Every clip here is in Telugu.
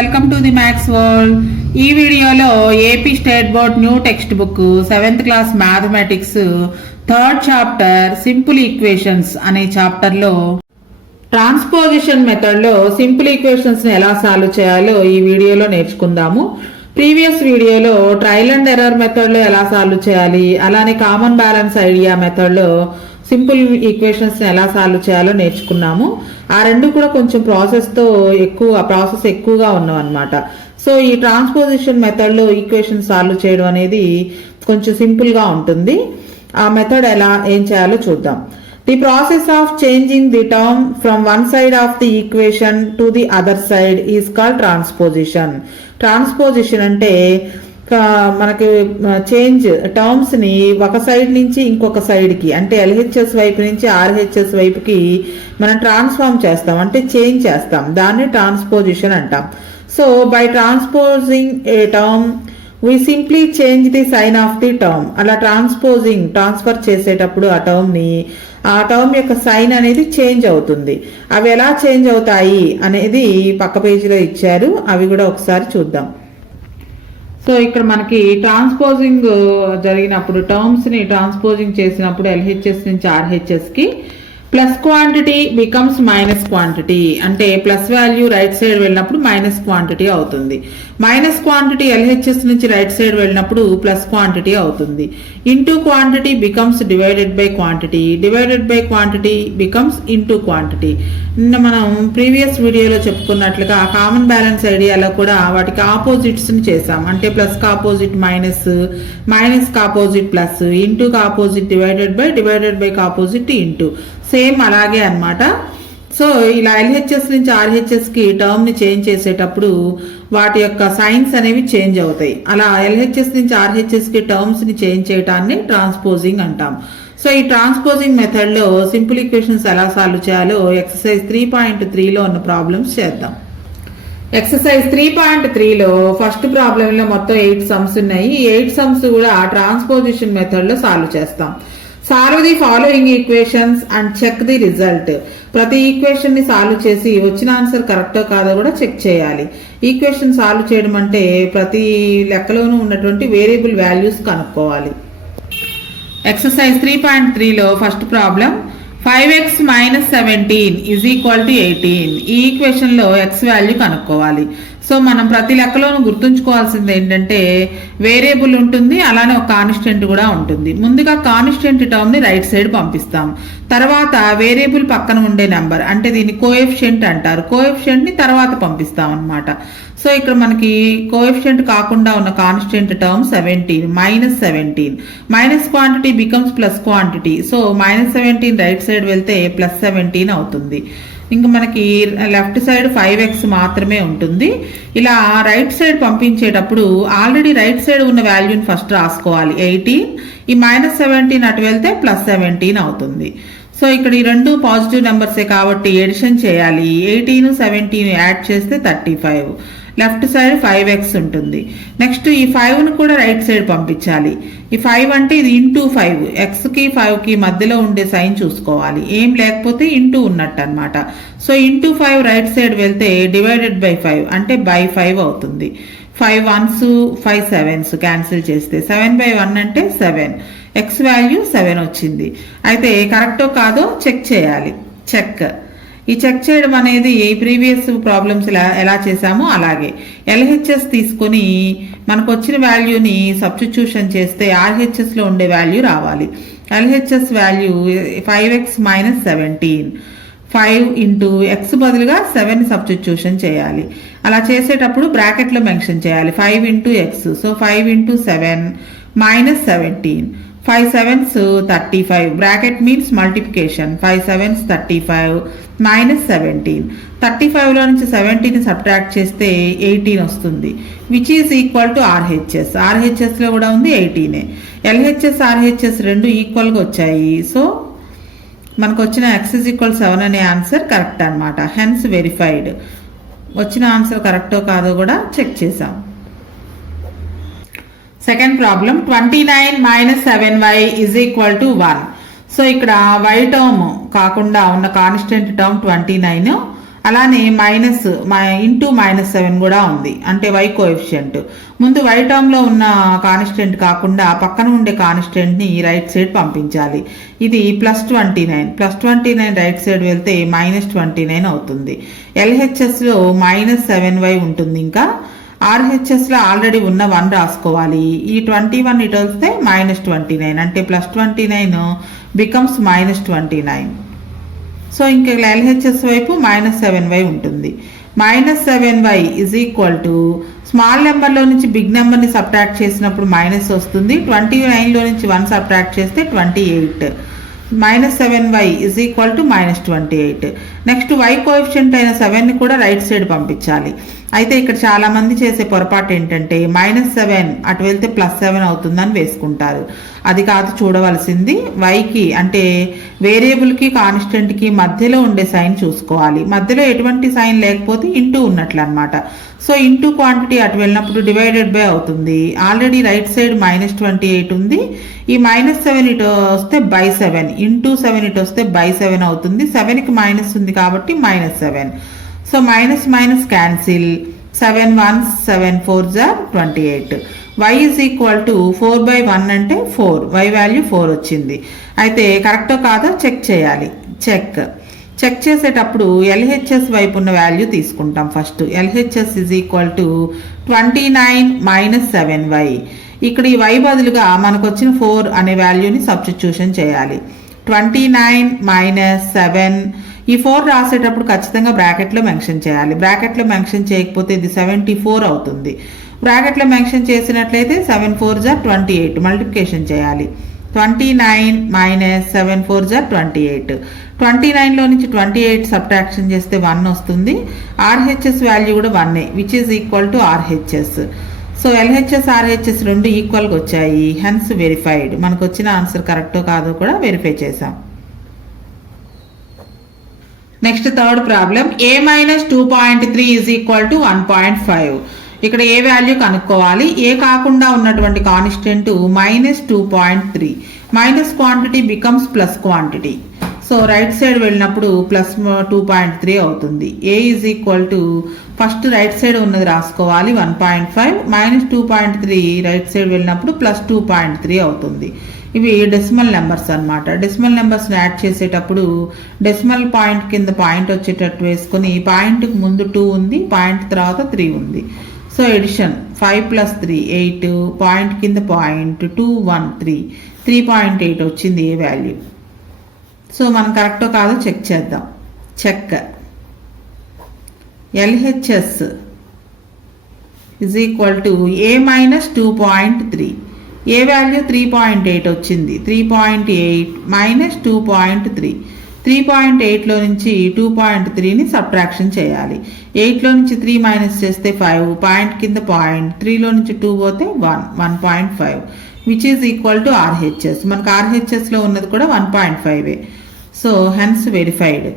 Welcome to the maths world. ఈ వీడియోలో AP state board new text book 7th class mathematics 3rd chapter simple equations అనే చాప్టర్లో ట్రాన్స్పోజిషన్ మెథడ్లో సింపుల్ ఈక్వేషన్స్ ని ఎలా సాల్వ్ చేయాలో ఈ వీడియోలో నేర్చుకుందాము. ప్రీవియస్ వీడియోలో ట్రయల్ అండ్ ఎర్రర్ మెథడ్లో ఎలా సాల్వ్ చేయాలి, అలానే కామన్ బ్యాలెన్స్ ఐడియా మెథడ్లో సింపుల్ ఈక్వేషన్స్ ఎలా సాల్వ్ చేయాలో నేర్చుకున్నాము. ఆ రెండు కూడా కొంచెం ప్రాసెస్ ఎక్కువగా ఉన్నాం అనమాట. సో ఈ ట్రాన్స్పోజిషన్ మెథడ్లో ఈక్వేషన్ సాల్వ్ చేయడం అనేది కొంచెం సింపుల్గా ఉంటుంది. ఆ మెథడ్ ఏం చేయాలో చూద్దాం. The process of changing the term from one side of the equation to the other side is called transposition. Transposition అంటే మనకి చేంజ్ టర్మ్స్ ని ఒక సైడ్ నుంచి ఇంకొక సైడ్ కి, అంటే ఎల్హెచ్ఎస్ వైపు నుంచి ఆర్హెచ్ఎస్ వైపుకి మనం ట్రాన్స్ఫార్మ్ చేస్తాం, అంటే చేంజ్ చేస్తాం. దాన్ని ట్రాన్స్పోజిషన్ అంటాం. So by transposing A term we simply change the sign of the term. అలా ట్రాన్స్ఫర్ చేసేటప్పుడు ఆ టర్మ్ యొక్క సైన్ అనేది చేంజ్ అవుతుంది. అవి ఎలా చేంజ్ అవుతాయి అనేది పక్క పేజీలో ఇచ్చారు, అవి కూడా ఒకసారి చూద్దాం. సో ఇక్కడ మనకి ట్రాన్స్పోజింగ్ జరిగినప్పుడు టర్మ్స్ ని ట్రాన్స్పోజింగ్ చేసినప్పుడు ఎల్హెచ్ఎస్ నుంచి ఆర్హెచ్ఎస్ కి plus quantity becomes minus quantity, అంటే ప్లస్ వాల్యూ రైట్ సైడ్ వెళ్ళినప్పుడు మైనస్ క్వాంటిటీ అవుతుంది. మైనస్ క్వాంటిటీ ఎల్హెచ్ఎస్ నుంచి రైట్ సైడ్ వెళ్ళినప్పుడు ప్లస్ క్వాంటిటీ అవుతుంది. Into quantity becomes divided by quantity becomes into quantity. నిన్న మనం ప్రీవియస్ వీడియోలో చెప్పుకున్నట్లుగా కామన్ బ్యాలెన్స్ ఐడియాలో కూడా వాటికి ఆపోజిట్స్ ని చేసాం, అంటే ప్లస్ కి ఆపోజిట్ మైనస్, మైనస్ కి ఆపోజిట్ ప్లస్, ఇంటూ కి ఆపోజిట్ డివైడెడ్ బై కి ఆపోజిట్ ఇంటూ, సేమ్ అలాగే అన్నమాట. సో ఇలా ఎల్హెచ్ఎస్ నుంచి ఆర్హెచ్ఎస్ కి టర్మ్ ని చేంజ్ చేసేటప్పుడు వాటి యొక్క సైన్స్ అనేవి చేంజ్ అవుతాయి. అలా ఎల్హెచ్ఎస్ నుంచి ఆర్హెచ్ఎస్ కి టర్మ్స్ ని చేంజ్ చేయడాన్ని ట్రాన్స్పోజింగ్ అంటాం. సో ఈ ట్రాన్స్పోజింగ్ మెథడ్ లో సింపుల్ ఈక్వేషన్స్ ఎలా సాల్వ్ చేయాలో ఎక్సర్సైజ్ 3.3లో ఉన్న ప్రాబ్లమ్స్ చేద్దాం. ఎక్సర్సైజ్ 3.3లో ఫస్ట్ ప్రాబ్లం లో మొత్తం 8 సమ్స్ ఉన్నాయి. ఈ 8 సమ్స్ కూడా ట్రాన్స్పోజిషన్ మెథడ్ లో సాల్వ్ చేస్తాం. Solve the following equations and check the result. ప్రతి ఈక్వేషన్ ని సాల్వ్ చేసి వచ్చిన ఆన్సర్ కరెక్టో కాదో కూడా చెక్ చేయాలి. ఈక్వేషన్ సాల్వ్ చేయడం అంటే ప్రతి లెక్కలోనూ ఉన్నటువంటి వేరియబుల్ వాల్యూస్ కనుక్కోవాలి. ఎక్సర్సైజ్ 3.3లో ఫస్ట్ ప్రాబ్లం 5x - 17 = 18. ఈ ఈక్వేషన్ లో x వాల్యూ కనుక్కోవాలి. సో మనం ప్రతి లెక్కలోనూ గుర్తుంచుకోవాల్సింది ఏంటంటే వేరియబుల్ ఉంటుంది, అలానే ఒక కాన్స్టెంట్ కూడా ఉంటుంది. ముందుగా కాన్స్టెంట్ టర్మ్ ని రైట్ సైడ్ పంపిస్తాం, తర్వాత వేరియబుల్ పక్కన ఉండే నెంబర్, అంటే దీన్ని కోఎఫిషియంట్ అంటారు, కోఎఫిషియంట్ ని తర్వాత పంపిస్తాం అన్నమాట. సో ఇక్కడ మనకి కోఎఫిషియంట్ కాకుండా ఉన్న constant term 17 minus quantity becomes plus quantity. So -17 right side వెళ్తే +17 అవుతుంది. ఇంకా మనకి లెఫ్ట్ సైడ్ 5x మాత్రమే ఉంటుంది. ఇలా రైట్ సైడ్ పంపించేటప్పుడు ఆల్రెడీ రైట్ సైడ్ ఉన్న వాల్యూని ఫస్ట్ రాసుకోవాలి 18, ఈ -17 అటు వెళ్తే +17 అవుతుంది. సో ఇక్కడ ఈ రెండు పాజిటివ్ నెంబర్సే కాబట్టి ఎడిషన్ చేయాలి. 18, 17 యాడ్ చేస్తే 35. లెఫ్ట్ సైడ్ 5x ఉంటుంది. నెక్స్ట్ ఈ 5ను కూడా రైట్ సైడ్ పంపించాలి. ఈ 5 అంటే ఇది ఇంటూ 5, x కి 5కి మధ్యలో ఉండే సైన్ చూసుకోవాలి, ఏం లేకపోతే ఇంటూ ఉన్నట్టు అనమాట. సో ఇంటూ 5 రైట్ సైడ్ వెళ్తే డివైడెడ్ బై 5 అంటే బై 5 అవుతుంది. 5 1s 5 7s క్యాన్సిల్ చేస్తే 7/1 అంటే 7. x వాల్యూ 7 వచ్చింది. అయితే కరెక్టో కాదో చెక్ చేయాలి. ఈ చెక్ చేయడం అనేది ప్రీవియస్ ప్రాబ్లమ్స్ ఎలా చేసామో అలాగే ఎల్హెచ్ఎస్ తీసుకొని మనకు వచ్చిన వాల్యూని సబ్స్టిట్యూషన్ చేస్తే ఆర్హెచ్ఎస్ లో ఉండే వాల్యూ రావాలి. LHS value 5x - 17, 5 into x బదులుగా 7 సబ్స్టిట్యూషన్ చేయాలి. అలా చేసేటప్పుడు బ్రాకెట్ లో మెన్షన్ చేయాలి 5 into x. So 5 into 7 - 17, 5 7s 35, bracket means multiplication, 5 7s 35 -17. 35లో నుంచి 17 సబ్ట్రాక్ట్ చేస్తే 18 వస్తుంది, which is equal to RHS. RHS లో కూడా ఉంది 18. ఎల్హెచ్ఎస్ ఆర్హెచ్ఎస్ రెండు ఈక్వల్ గా వచ్చాయి. సో మనకు వచ్చిన x = 7 అనే ఆన్సర్ కరెక్ట్ అనమాట. Hence verified. వచ్చిన ఆన్సర్ కరెక్టో కాదో కూడా చెక్ చేసాం. Second problem 29 - 7y = 1. సో ఇక్కడ y టర్మ్ కాకుండా ఉన్న కాన్స్టెంట్ టర్మ్ 29, అలానే ఇంటూ -7 కూడా ఉంది, అంటే y కోఎఫిషియంట్. ముందు y టర్మ్లో ఉన్న కాన్స్టెంట్ కాకుండా పక్కన ఉండే కాన్స్టెంట్ని రైట్ సైడ్ పంపించాలి. ఇది +29 రైట్ సైడ్ వెళ్తే -29 అవుతుంది. LHSలో -7y ఉంటుంది. ఇంకా RHSలో ఆల్రెడీ ఉన్న 1 రాసుకోవాలి. ఈ 21 ఇటు వస్తే -29, అంటే +29 బికమ్స్ -29. సో ఇంకా LHS వైపు -7y ఉంటుంది. -7y is equal to small నెంబర్లో నుంచి బిగ్ నెంబర్ని సబ్ట్రాక్ట్ చేసినప్పుడు మైనస్ వస్తుంది. 29లో నుంచి 1 సబ్ట్రాక్ట్ చేస్తే 28. -7y is equal to -28. Next y coefficient అయిన 7ని కూడా రైట్ సైడ్ పంపించాలి. అయితే ఇక్కడ చాలా మంది చేసే పొరపాటు ఏంటంటే -7 అటు వెళ్తే +7 అవుతుందని వేసుకుంటారు. అది కాదు చూడవలసింది. వైకి అంటే వేరియబుల్కి కాన్స్టెంట్కి మధ్యలో ఉండే సైన్ చూసుకోవాలి. మధ్యలో ఎటువంటి సైన్ లేకపోతే ఇంటూ ఉన్నట్లు అనమాట. సో ఇంటూ క్వాంటిటీ అటు వెళ్ళినప్పుడు డివైడెడ్ బై అవుతుంది. ఆల్రెడీ రైట్ సైడ్ -28 ఉంది. ఈ -7 ఇటు వస్తే /7, ఇంటూ 7 ఇటు వస్తే /7 అవుతుంది. 7కి మైనస్ ఉంది కాబట్టి -7. So minus cancel. 7 1s 7 4s are 28. y is equal to 4/1 అంటే 4. y వాల్యూ 4 వచ్చింది. అయితే కరెక్టో కాదో చెక్ చేయాలి. చెక్ చేసేటప్పుడు LHS వైపు ఉన్న వాల్యూ తీసుకుంటాం. First LHS is equal to 29 - 7y. ఇక్కడ ఈ y బదులుగా మనకు వచ్చిన 4 అనే వాల్యూని సబ్స్టిట్యూషన్ చేయాలి. 29 - 7. ఈ 4 రాసేటప్పుడు ఖచ్చితంగా బ్రాకెట్లో మెన్షన్ చేయాలి. బ్రాకెట్లో మెన్షన్ చేయకపోతే ఇది 74 అవుతుంది. బ్రాకెట్లో మెన్షన్ చేసినట్లయితే 7 4s are 28 మల్టిప్లికేషన్ చేయాలి. 29 - 7 4s are 28. 29లో నుంచి 28 సబ్ట్రాక్షన్ చేస్తే 1 వస్తుంది. RHS వాల్యూ కూడా 1 which is equal to RHS. So LHS RHS రెండు ఈక్వల్గా వచ్చాయి. Hence verified. మనకు వచ్చిన ఆన్సర్ కరెక్టో కాదో కూడా వెరిఫై చేసాం. Next third problem. a - 2.3 is equal to 1.5. ఇక్కడ ఏ వాల్యూ కనుక్కోవాలి. ఏ కాకుండా ఉన్నటువంటి constant -2.3. Minus quantity becomes plus quantity. So right side వెళ్ళినప్పుడు +2.3 అవుతుంది. a is equal to first right side ఉన్నది రాసుకోవాలి 1.5. -2.3 రైట్ సైడ్ వెళ్ళినప్పుడు +2.3 అవుతుంది. ఇవి డెసిమల్ నెంబర్స్ అనమాట. డెసిమల్ నెంబర్స్ని యాడ్ చేసేటప్పుడు డెసిమల్ పాయింట్ కింద పాయింట్ వచ్చేటట్టు వేసుకొని పాయింట్కి ముందు 2 ఉంది, పాయింట్ తర్వాత 3 ఉంది. సో ఎడిషన్ 5 + 3 8, పాయింట్ కింద పాయింట్ 2 1 3 3.8 వచ్చింది ఏ వాల్యూ. సో మనం కరెక్టో కాదో చెక్ చేద్దాం. Check. LHS is equal to a - 2.3. A value 3.8 వచ్చింది. 3.8 - 2.3. 3.8లో నుంచి 2.3ని సబ్ట్రాక్షన్ చేయాలి. 8లో నుంచి 3 మైనస్ చేస్తే 5, పాయింట్ కింద పాయింట్, 3లో నుంచి 2 పోతే 1.5 which is equal to RHS. మనకు RHSలో ఉన్నది కూడా 1.5. So hence verified.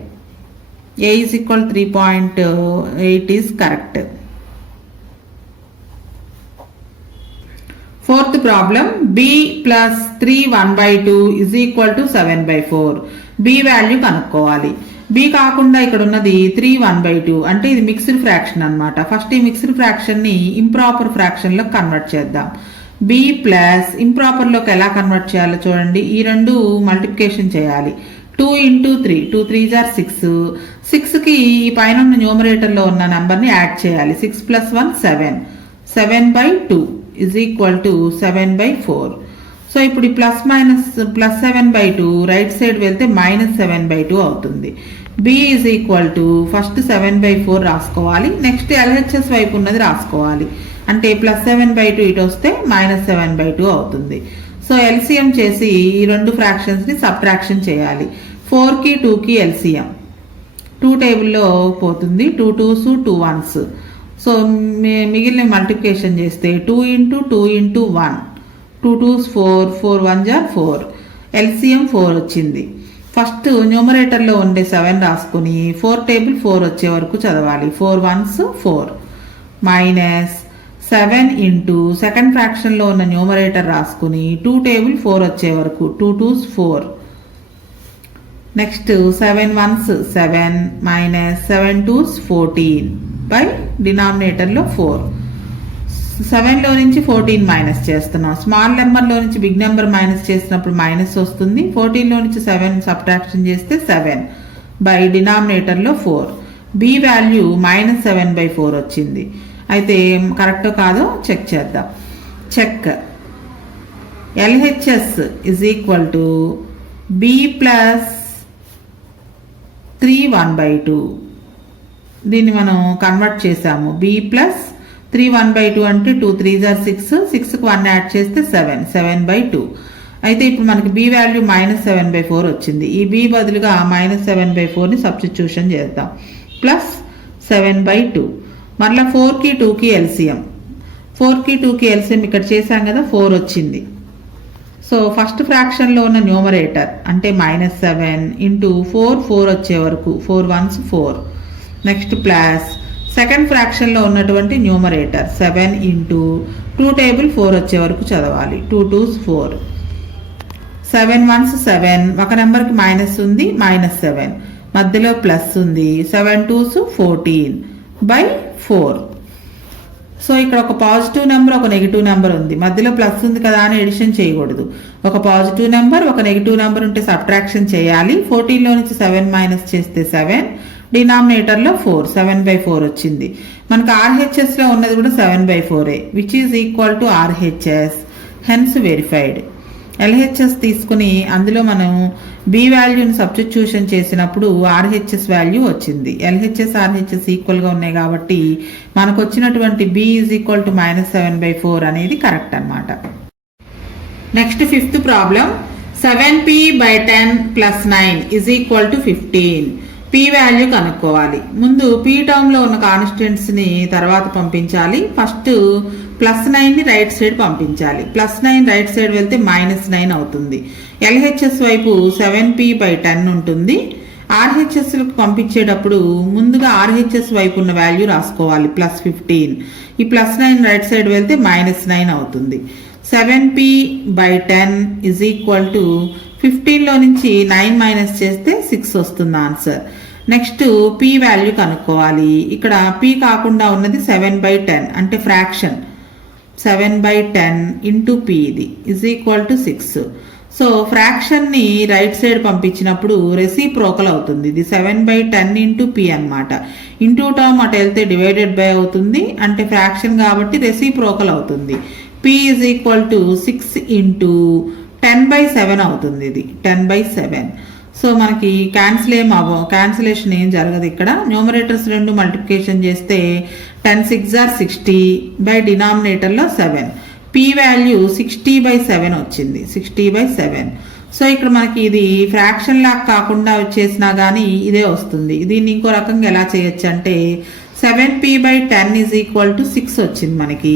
a is equal 3.8 is correct. Fourth problem. b + 3 1/2 is equal to 7/4. b value కనుక్కోవాలి. b కాకుండా ఇక్కడ ఉన్నది 3 1/2, అంటే ఇది మిక్స్డ్ ఫ్రాక్షన్ అనమాట. ఫస్ట్ ఈ మిక్స్డ్ ఫ్రాక్షన్ని ఇంప్రాపర్ ఫ్రాక్షన్లో కన్వర్ట్ చేద్దాం. b ప్లస్ ఇంప్రాపర్లోకి ఎలా కన్వర్ట్ చేయాలో చూడండి. ఈ రెండు మల్టిప్లికేషన్ చేయాలి. 2 × 3 2 3s are 6. 6కి ఈ పైన ఉన్న న్యూమరేటర్లో ఉన్న నెంబర్ని యాడ్ చేయాలి. 6 + 1 7. 7/2 ఈజ్ ఈక్వల్ టు 7/4. సో ఇప్పుడు ఈ +7/2 రైట్ సైడ్ వెళ్తే -7/2 అవుతుంది. b is equal to first 7/4 రాసుకోవాలి. నెక్స్ట్ LHS వైపు ఉన్నది రాసుకోవాలి. అంటే +7/2 ఇటు వస్తే -7/2 అవుతుంది. సో LCM చేసి ఈ రెండు ఫ్రాక్షన్స్ని సబ్ట్రాక్షన్ చేయాలి. 4కి 2కి LCM 2 టేబుల్లో పోతుంది. 2 2s 2 1s. సో మిగిలిన మల్టిప్లికేషన్ చేస్తే 2 × 2 × 1 2 2s 4 4 1s are 4. LCM 4 వచ్చింది. ఫస్ట్ న్యూమరేటర్లో ఉండే 7 రాసుకుని 4 టేబుల్ 4 వచ్చే వరకు చదవాలి. 4 1s 4 మైనస్ 7 ఇంటూ సెకండ్ ఫ్రాక్షన్లో ఉన్న న్యూమరేటర్ రాసుకుని 2 టేబుల్ 4 వచ్చే వరకు 2 2s 4 next 7 1s 7 minus 7 2s 14 by డినామినేటర్లో 4. 7లో నుంచి 14 మైనస్ చేస్తున్నాం. స్మాల్ నెంబర్లో నుంచి బిగ్ నెంబర్ మైనస్ చేసినప్పుడు మైనస్ వస్తుంది. 14లో నుంచి 7 సబ్ట్రాక్షన్ చేస్తే 7 బై డినామినేటర్లో 4. బి వాల్యూ -7/4 వచ్చింది. అయితే కరెక్టో కాదో చెక్ చేద్దాం. Check. LHS is equal to b plus 3 1/2. దీన్ని మనం కన్వర్ట్ చేసాము. బి ప్లస్ 3 1/2 అంటే 2 3s are 6, 6కు 1 యాడ్ చేస్తే 7/2. అయితే ఇప్పుడు మనకి బి వాల్యూ -7/4 వచ్చింది. ఈ బి బదులుగా -7/4ని సబ్స్టిట్యూషన్ చేద్దాం. ప్లస్ 7/2. మరలా 4కి 2కి ఎల్సిఎం. 4కి 2కి ఎల్సిఎం ఇక్కడ చేసాం కదా, 4 వచ్చింది. సో ఫస్ట్ ఫ్రాక్షన్లో ఉన్న న్యూమరేటర్ అంటే -7 ఇంటూ 4 వచ్చే వరకు 4 1s 4. నెక్స్ట్ ప్లస్ సెకండ్ ఫ్రాక్షన్లో ఉన్నటువంటి న్యూమరేటర్ 7 ఇంటూ 2 టేబుల్ 4 వచ్చే వరకు చదవాలి. 2 2s 4. 7 1s 7, ఒక నెంబర్కి మైనస్ ఉంది, -7 మధ్యలో ప్లస్ ఉంది. 7 2s 14 బై 4. సో ఇక్కడ ఒక పాజిటివ్ నెంబర్, ఒక నెగిటివ్ నెంబర్ ఉంది. మధ్యలో ప్లస్ ఉంది కదా అని ఎడిషన్ చేయకూడదు. ఒక పాజిటివ్ నెంబర్, ఒక నెగిటివ్ నెంబర్ ఉంటే సబ్ట్రాక్షన్ చేయాలి. 14లో నుంచి 7 మైనస్ చేస్తే 7, డినామినేటర్లో 4, 7/4 వచ్చింది. మనకు ఆర్హెచ్ఎస్లో ఉన్నది కూడా 7/4, which is equal to RHS, hence verified. LHS తీసుకుని అందులో మనం బి వాల్యూని సబ్స్టిట్యూషన్ చేసినప్పుడు ఆర్హెచ్ఎస్ వాల్యూ వచ్చింది. ఎల్హెచ్ఎస్ ఆర్హెచ్ఎస్ ఈక్వల్గా ఉన్నాయి కాబట్టి మనకు వచ్చినటువంటి బి ఈజ్ ఈక్వల్ టు -7/4 అనేది కరెక్ట్ అనమాట. Next fifth problem. 7p/10 + 9 is equal to 15. P value కనుక్కోవాలి. ముందు పి టర్మ్లో ఉన్న కాన్స్టెంట్స్ని తర్వాత పంపించాలి. ఫస్ట్ +9ని రైట్ సైడ్ పంపించాలి. +9 రైట్ సైడ్ వెళ్తే -9 అవుతుంది. ఎల్హెచ్ఎస్ వైపు 7p/10 ఉంటుంది. ఆర్హెచ్ఎస్లకు పంపించేటప్పుడు ముందుగా ఆర్హెచ్ఎస్ వైపు ఉన్న వాల్యూ రాసుకోవాలి, +15. ఈ +9 రైట్ సైడ్ వెళ్తే -9 అవుతుంది. 7p/10 ఈజ్ ఈక్వల్ టు 15లో నుంచి 9 మైనస్ చేస్తే 6 వస్తుంది ఆన్సర్. నెక్స్ట్ పి వాల్యూ కనుక్కోవాలి. ఇక్కడ పి కాకుండా ఉన్నది 7/10 అంటే ఫ్రాక్షన్. 7/10 ఇంటూ పి ఇది ఈజ్ ఈక్వల్ టు 6. సో ఫ్రాక్షన్ని రైట్ సైడ్ పంపించినప్పుడు రెసిప్రోకల్ అవుతుంది. ఇది 7/10 ఇంటూ పి అనమాట. ఇంటూ టర్మ్ అటు వెళ్తే డివైడెడ్ బై అవుతుంది, అంటే ఫ్రాక్షన్ కాబట్టి రెసిప్రోకల్ అవుతుంది. P is equal to 6 into 10/7 అవుతుంది. ఇది 10/7. సో మనకి క్యాన్సిలేషన్ ఏం జరగదు ఇక్కడ. న్యూమరేటర్స్ 2 మల్టిప్లికేషన్ చేస్తే 10 6s are 60 బై డినామినేటర్లో 7. పి వాల్యూ 60/7 వచ్చింది, 60/7. సో ఇక్కడ మనకి ఇది ఫ్రాక్షన్ లాగా కాకుండా వచ్చేసినా కానీ ఇదే వస్తుంది. దీన్ని ఇంకో రకంగా ఎలా చేయొచ్చు అంటే 7p/10 ఈజ్ ఈక్వల్ టు 6 వచ్చింది మనకి.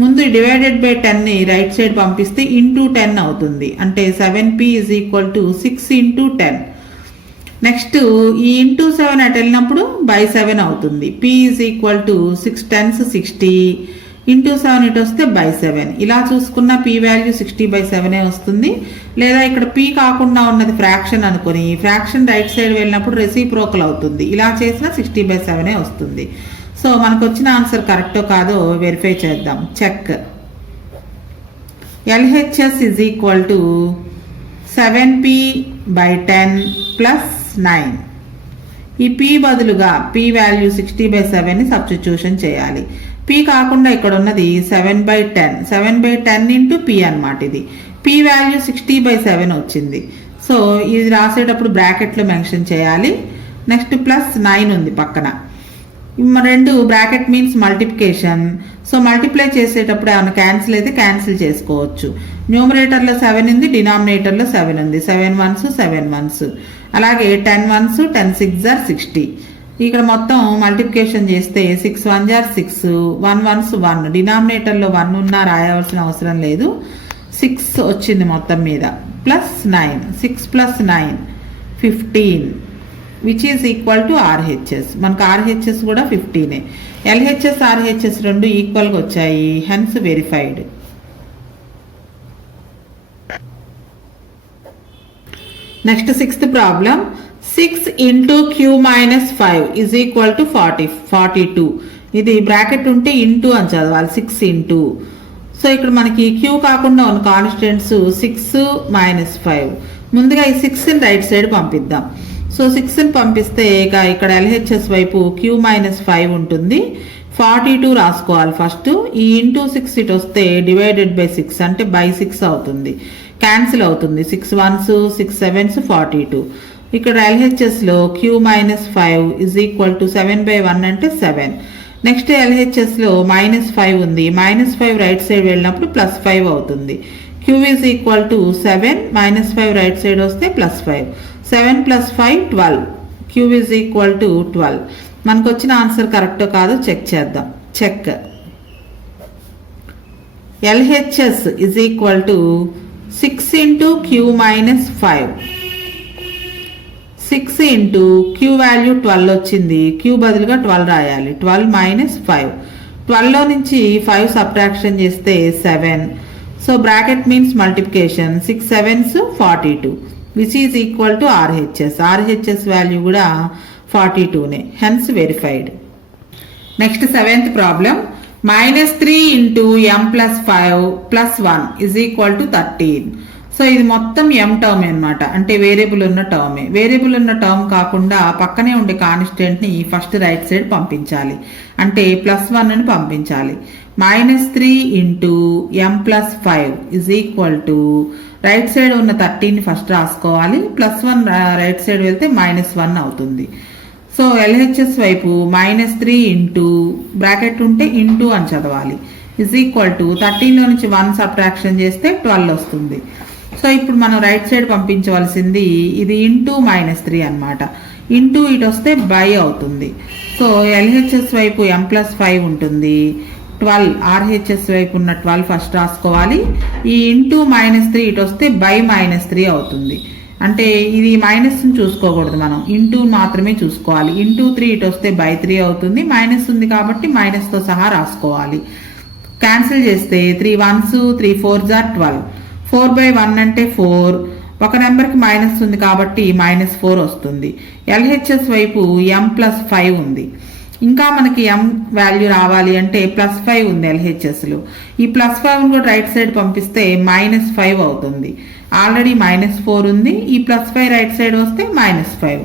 ముందు డివైడెడ్ బై 10ని రైట్ సైడ్ పంపిస్తే ఇంటూ 10 అవుతుంది, అంటే 7p is equal to 6 into 10. Next ఈ ఇంటూ 7 అటు వెళ్ళినప్పుడు /7 అవుతుంది. p is equal to 6 10s 60 into 7 ఇటు వస్తే /7. ఇలా చూసుకున్న పి వాల్యూ 60/7 వస్తుంది. లేదా ఇక్కడ పి కాకుండా ఉన్నది ఫ్రాక్షన్ అనుకుని ఫ్రాక్షన్ రైట్ సైడ్ వెళ్ళినప్పుడు రెసిప్రోకల్ అవుతుంది. ఇలా చేసినా 60/7 వస్తుంది. సో మనకు వచ్చిన ఆన్సర్ కరెక్టో కాదో వెరిఫై చేద్దాం. Check. LHS is equal to 7p/10 + 9. ఈ పి బదులుగా పి వాల్యూ 60/7ని సబ్స్టిట్యూషన్ చేయాలి. పి కాకుండా ఇక్కడ ఉన్నది 7/10, 7/10 ఇంటూ పి అనమాట. ఇది పి వాల్యూ 60/7 వచ్చింది. సో ఇది రాసేటప్పుడు బ్రాకెట్లో మెన్షన్ చేయాలి. నెక్స్ట్ +9 ఉంది పక్కన. 2 bracket means multiplication. So multiply చేసేటప్పుడు ఏమైనా క్యాన్సిల్ అయితే క్యాన్సిల్ చేసుకోవచ్చు. న్యూమరేటర్లో 7 ఉంది, డినామినేటర్లో 7 ఉంది. 7 1s 7 1s. అలాగే 10 1s 10 6s are 60. ఇక్కడ మొత్తం మల్టిప్లికేషన్ చేస్తే 6 1s are 6, 1 1s 1. డినామినేటర్లో 1 ఉన్నా రాయవలసిన అవసరం లేదు. 6 వచ్చింది మొత్తం మీద. +9, 6 + 9 15, which is equal to RHS. మనకు ఆర్హెచ్ఎస్ కూడా 15. ఎల్హెచ్ఎస్ ఆర్హెచ్ఎస్ 2 ఈక్వల్గా వచ్చాయి, hence verified. Next sixth problem 6 into q minus 5 is equal to 42. ఇది బ్రాకెట్ ఉంటే ఇంటూ అని చదవాలి, 6 ఇంటూ. సో ఇక్కడ మనకి క్యూ కాకుండా ఉన్న కాన్స్టెంట్స్ 6 మైనస్ 5. ముందుగా ఈ 6ని రైట్ సైడ్ పంపిద్దాం. సో 6ని పంపిస్తే ఇక ఇక్కడ ఎల్హెచ్ఎస్ వైపు క్యూ మైనస్ 5 ఉంటుంది. 42 రాసుకోవాలి ఫస్ట్. ఈ ఇంటూ 6 ఇటు వస్తే డివైడెడ్ బై 6 అంటే బై 6 అవుతుంది, క్యాన్సిల్ అవుతుంది. 6 1s 6 7s 42. ఇక్కడ ఎల్హెచ్ఎస్లో q minus 5 is equal to 7/1 అంటే 7. నెక్స్ట్ ఎల్హెచ్ఎస్లో -5 ఉంది. -5 రైట్ సైడ్ వెళ్ళినప్పుడు +5 అవుతుంది. Q is equal to 7 -5 right side వస్తే +5. 7 + 5 12. Q is equal to 12. మనకు వచ్చిన ఆన్సర్ కరెక్టో కాదో చెక్ చేద్దాం. Check. LHS is equal to 6 into q minus 5. 6 into q value 12 వచ్చింది. క్యూ బదులుగా 12 రాయాలి. 12 మైనస్ 5. 12లో నుంచి 5 సబ్ట్రాక్షన్ చేస్తే 7. So bracket means multiplication. 6 7s 42 which is equal to RHS. RHS value కూడా 42నే, hence verified. Next seventh problem -3 into m + 5 + 1 is equal to 13. So ఇది మొత్తం m టర్మ్ అనమాట, అంటే వేరియబుల్ ఉన్న టర్మే. వేరియబుల్ ఉన్న టర్మ్ కాకుండా పక్కనే ఉండే కాన్స్టెంట్ని ఫస్ట్ రైట్ సైడ్ పంపించాలి, అంటే +1ని పంపించాలి. -3 into m + 5 is equal to right side ఉన్న 13ని ఫస్ట్ రాసుకోవాలి. +1 రైట్ సైడ్ వెళ్తే -1 అవుతుంది. సో ఎల్హెచ్ఎస్ వైపు -3 ఇంటూ బ్రాకెట్ ఉంటే ఇంటూ అని చదవాలి, ఈజ్ ఈక్వల్ టు 13లో నుంచి 1 సబ్ట్రాక్షన్ చేస్తే 12 వస్తుంది. సో ఇప్పుడు మనం రైట్ సైడ్ పంపించవలసింది ఇది ఇంటూ -3 అనమాట. ఇంటూ ఇటు వస్తే బై అవుతుంది. సో ఎల్హెచ్ఎస్ వైపు m + 5 ఉంటుంది. 12 ఆర్హెచ్ఎస్ వైపు ఉన్న 12 ఫస్ట్ రాసుకోవాలి. ఈ ఇంటూ -3 ఇటు వస్తే బై -3 అవుతుంది. అంటే ఇది మైనస్ని చూసుకోకూడదు, మనం ఇంటూ మాత్రమే చూసుకోవాలి. ఇంటూ 3 ఇటు వస్తే బై 3 అవుతుంది. మైనస్ ఉంది కాబట్టి మైనస్తో సహా రాసుకోవాలి. క్యాన్సిల్ చేస్తే 3 1s 3 4s 12. 4/1 అంటే 4. ఒక నెంబర్కి మైనస్ ఉంది కాబట్టి -4 వస్తుంది. ఎల్హెచ్ఎస్ వైపు m + 5 ఉంది. ఇంకా మనకి m వాల్యూ రావాలి అంటే +5 ఉంది ఎల్హెచ్ఎస్లో. ఈ +5 కూడా రైట్ సైడ్ పంపిస్తే -5 అవుతుంది. ఆల్రెడీ -4 ఉంది. ఈ +5 రైట్ సైడ్ వస్తే -5.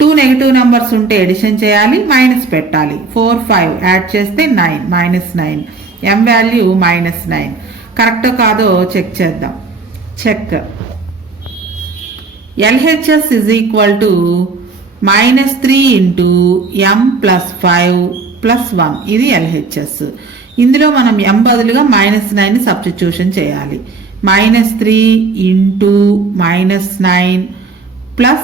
2 నెగిటివ్ నెంబర్స్ ఉంటే ఎడిషన్ చేయాలి, మైనస్ పెట్టాలి. 4 5 యాడ్ చేస్తే 9 -9. m value -9. కరెక్టో కాదో చెక్ చేద్దాం. Check. LHS is equal to -3 into m + 5 + 1. ఇది ఎల్హెచ్ఎస్. ఇందులో మనం m బదులుగా -9 సబ్స్టిట్యూషన్ చేయాలి. -3 ఇంటూ -9 +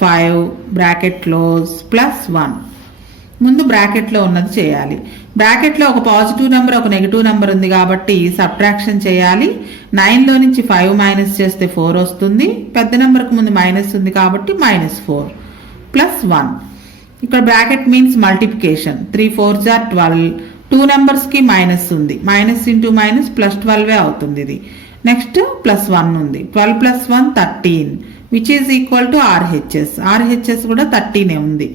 5 బ్రాకెట్ క్లోజ్ +1. ముందు బ్రాకెట్లో ఉన్నది చేయాలి. బ్రాకెట్లో ఒక పాజిటివ్ నెంబర్ ఒక నెగిటివ్ నెంబర్ ఉంది కాబట్టి సబ్ట్రాక్షన్ చేయాలి. 9లో నుంచి 5 మైనస్ చేస్తే 4 వస్తుంది. పెద్ద నెంబర్కి ముందు మైనస్ ఉంది కాబట్టి -4 +1. ఇక్కడ బ్రాకెట్ మీన్స్ మల్టిప్లికేషన్. 3 4s 12. 2 నెంబర్స్కి మైనస్ ఉంది. మైనస్ ఇంటూ మైనస్ +12 అవుతుంది ఇది. నెక్స్ట్ +1 ఉంది. 12 + 1 13 which is equal to RHS. RHS కూడా 13 ఉంది.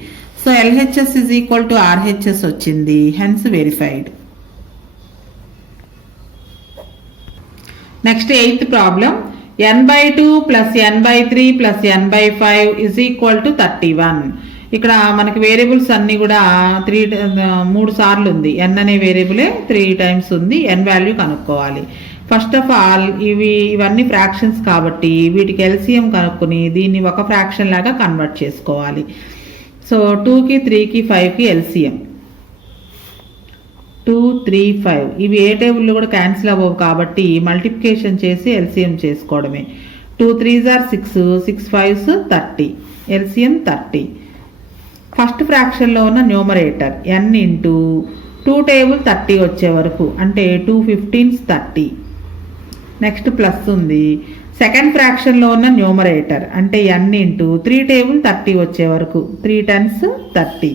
So LHS is equal to RHS వచ్చింది, hence verified. Next eighth problem n/2 + n/3 + n/5 is equal to 31. ఇక్కడ మనకి వేరియబుల్స్ అన్నీ కూడా 3 సార్లు ఉంది. n అనే వేరియబులే 3 టైమ్స్ ఉంది. n వాల్యూ కనుక్కోవాలి. ఫస్ట్ ఆఫ్ ఆల్ ఇవన్నీ ఫ్రాక్షన్స్ కాబట్టి వీటికి ఎల్సిఎం కనుక్కొని దీన్ని ఒక ఫ్రాక్షన్ లాగా కన్వర్ట్ చేసుకోవాలి. సో 2కి 3కి 5కి ఎల్సిఎం 2 3 5. ఇవి ఏ టేబుల్లో కూడా క్యాన్సిల్ అవ్వవు కాబట్టి మల్టిప్లికేషన్ చేసి ఎల్సిఎం చేసుకోవడమే. 2 3s 6 6 5s 30 ఎల్సిఎం 30. ఫస్ట్ ఫ్రాక్షన్లో ఉన్న న్యూమరేటర్ n ఇంటూ 2 టేబుల్ 30 వచ్చే వరకు, అంటే 2 15s 30. నెక్స్ట్ ప్లస్ ఉంది. సెకండ్ ఫ్రాక్షన్లో ఉన్న న్యూమరేటర్ అంటే n ఇంటూ 3 టేబుల్ 30 వచ్చే వరకు, 3 10s 30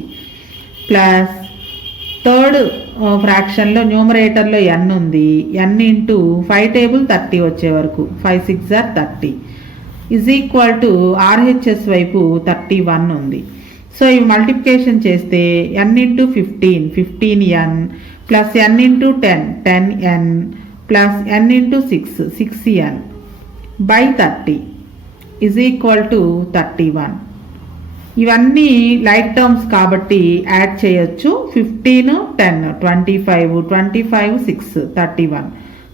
ప్లస్ థర్డ్ ఫ్రాక్షన్లో న్యూమరేటర్లో n ఉంది. n ఇంటూ 5 టేబుల్ 30 వచ్చే వరకు, 5 6s 30 is equal to RHS వైపు 31 ఉంది. సో ఇవి మల్టిప్లికేషన్ చేస్తే n into 15 15n plus n into 10 10n plus n into 6 6n by 30 is equal to 31. ఇవన్నీ లైక్ టర్మ్స్ కాబట్టి యాడ్ చేయొచ్చు. 15 10 25 25 6 31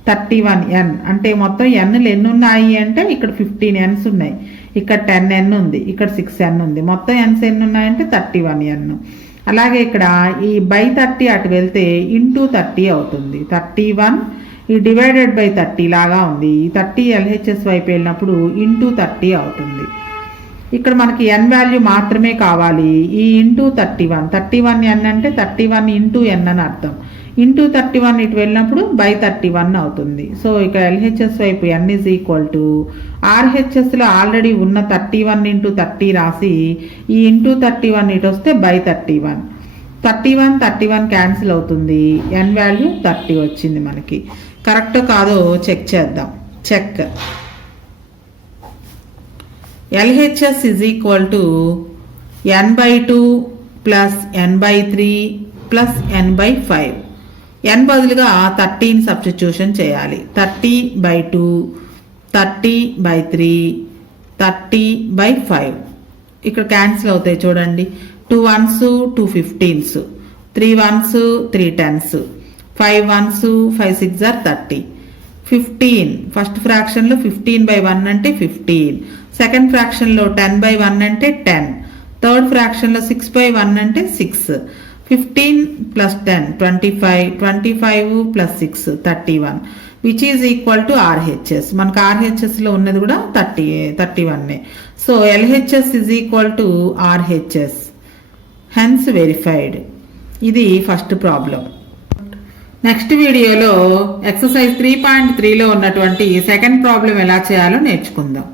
31n అంటే మొత్తం nలు ఎన్ని ఉన్నాయి అంటే ఇక్కడ 15 n's ఉన్నాయి, ఇక్కడ 10n ఉంది, ఇక్కడ 6n ఉంది, మొత్తం n's ఎన్ని ఉన్నాయంటే 31n. అలాగే ఇక్కడ ఈ బై 30 అటు వెళ్తే ఇంటూ 30 అవుతుంది. 31 ఈ డివైడెడ్ బై 30 లాగా ఉంది. ఈ 30 LHS వైపు వెళ్ళినప్పుడు ఇంటూ 30 అవుతుంది. ఇక్కడ మనకి n వాల్యూ మాత్రమే కావాలి. ఈ ఇంటూ 31n అంటే 31 ఇంటూ n అని అర్థం. ఇంటూ 31 ఇటు వెళ్ళినప్పుడు బై 31 అవుతుంది. సో ఇక LHS వైపు n ఈజ్ ఈక్వల్ టు RHSలో ఆల్రెడీ ఉన్న 31 ఇంటూ 30 రాసి ఈ ఇంటూ 31 ఇటు వస్తే బై 31 31 31 క్యాన్సిల్ అవుతుంది. n వాల్యూ 30 వచ్చింది. మనకి కరెక్ట్ కాదో చెక్ చేద్దాం. Check LHS is equal to n/2 plus n/3 plus n/5. n బదులుగా 30 సబ్స్టిట్యూషన్ చేయాలి. 30/2 30/3 30/5 ఇక్కడ క్యాన్సిల్ అవుతాయి చూడండి. 2 1s 2 15s 3 1s 3 10s 5 1s 5 6 are 30. 15 first ఫ్రాక్షన్లో 15/1 అంటే 15, సెకండ్ ఫ్రాక్షన్లో 10/1 అంటే 10, థర్డ్ ఫ్రాక్షన్లో 6/1 అంటే 6. 15 plus 10 25 25 plus 6 31 which is equal to RHS. మనకు RHSలో ఉన్నది కూడా 31. So LHS is equal to RHS, hence verified. ఇది ఫస్ట్ ప్రాబ్లం. నెక్స్ట్ వీడియోలో ఎక్సర్సైజ్ 3.3లో ఉన్నటువంటి సెకండ్ ప్రాబ్లం ఎలా చేయాలో నేర్చుకుందాం.